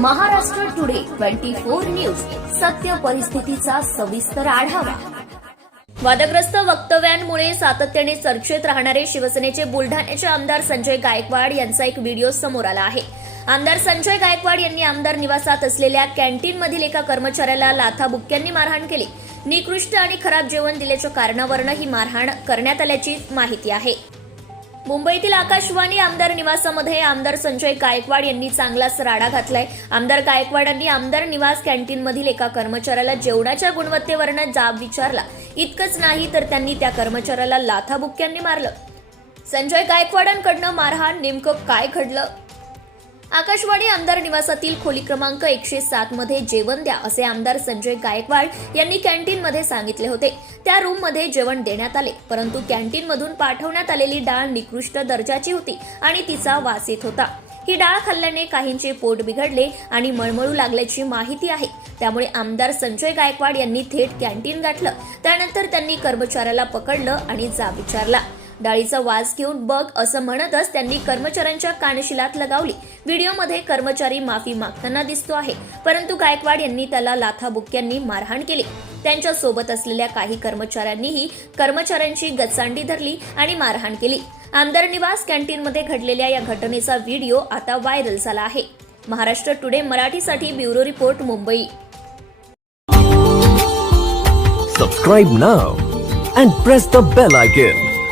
Maharashtra today twenty four news. सत्य परिस्थितीचा सविस्तर आढावा. वादग्रस्त वक्तव्यांमुळे सातत्याने चर्चेत राहणारे शिवसेनेचे बुलढाण्याचे आमदार संजय गायकवाड यांचा एक व्हिडिओ समोर आला आहे. आमदार संजय गायकवाड यांनी आमदार निवासात असलेल्या कॅन्टीनमधील एका कर्मचाऱ्याला लाथाबुक्क्यांनी मारहाण केली. निकृष्ट आणि खराब जेवण दिल्याच्या कारणावरनं ही मारहाण करण्यात आल्याची माहिती आहे. मुंबईतील आकाशवाणी आमदार निवासामध्ये आमदार संजय गायकवाड यांनी चांगलाच राडा घातलाय. आमदार गायकवाडांनी आमदार निवास कॅन्टीनमधील एका कर्मचाऱ्याला जेवणाच्या गुणवत्तेवरनं जाब विचारला. इतकंच नाही तर त्यांनी त्या कर्मचाऱ्याला लाथाबुक्क्यांनी मारलं. संजय गायकवाडांकडनं मारहाण नेमकं काय घडलं? आकाशवाणी आमदार निवासातील खोली क्रमांक एकशे सात मध्ये जेवण द्या असे आमदार संजय गायकवाड यांनी कॅन्टीन मध्ये सांगितले होते. त्या रूममध्ये जेवण देण्यात आले परंतु कॅन्टीन मधून पाठवण्यात आलेली डाळ निकृष्ट दर्जाची होती आणि तिचा वास येत होता. ही डाळ खाल्ल्याने काहींचे पोट बिघडले आणि मळमळू लागल्याची माहिती आहे. त्यामुळे आमदार संजय गायकवाड यांनी थेट कॅन्टीन गाठलं. त्यानंतर त्यांनी कर्मचाऱ्याला पकडलं आणि जाब विचारला. डाळीचा वास घेऊन बघ असं म्हणतच त्यांनी कर्मचाऱ्यांच्या कानशिलात लगावली. व्हिडिओमध्ये कर्मचारी माफी मागताना दिसतो आहे. परंतु गायकवाड यांनी त्याला लाथाबुक्क्यांनी मारहाण केली. त्यांच्यासोबत असलेल्या काही कर्मचाऱ्यांनीही कर्मचाऱ्यांची गचांडी धरली आणि मारहाण केली. आमदार निवास कॅन्टीनमध्ये घडलेल्या या घटनेचा व्हिडिओ आता व्हायरल झाला आहे. महाराष्ट्र टुडे मराठीसाठी bureau report Mumbai. Subscribe now and press the bell icon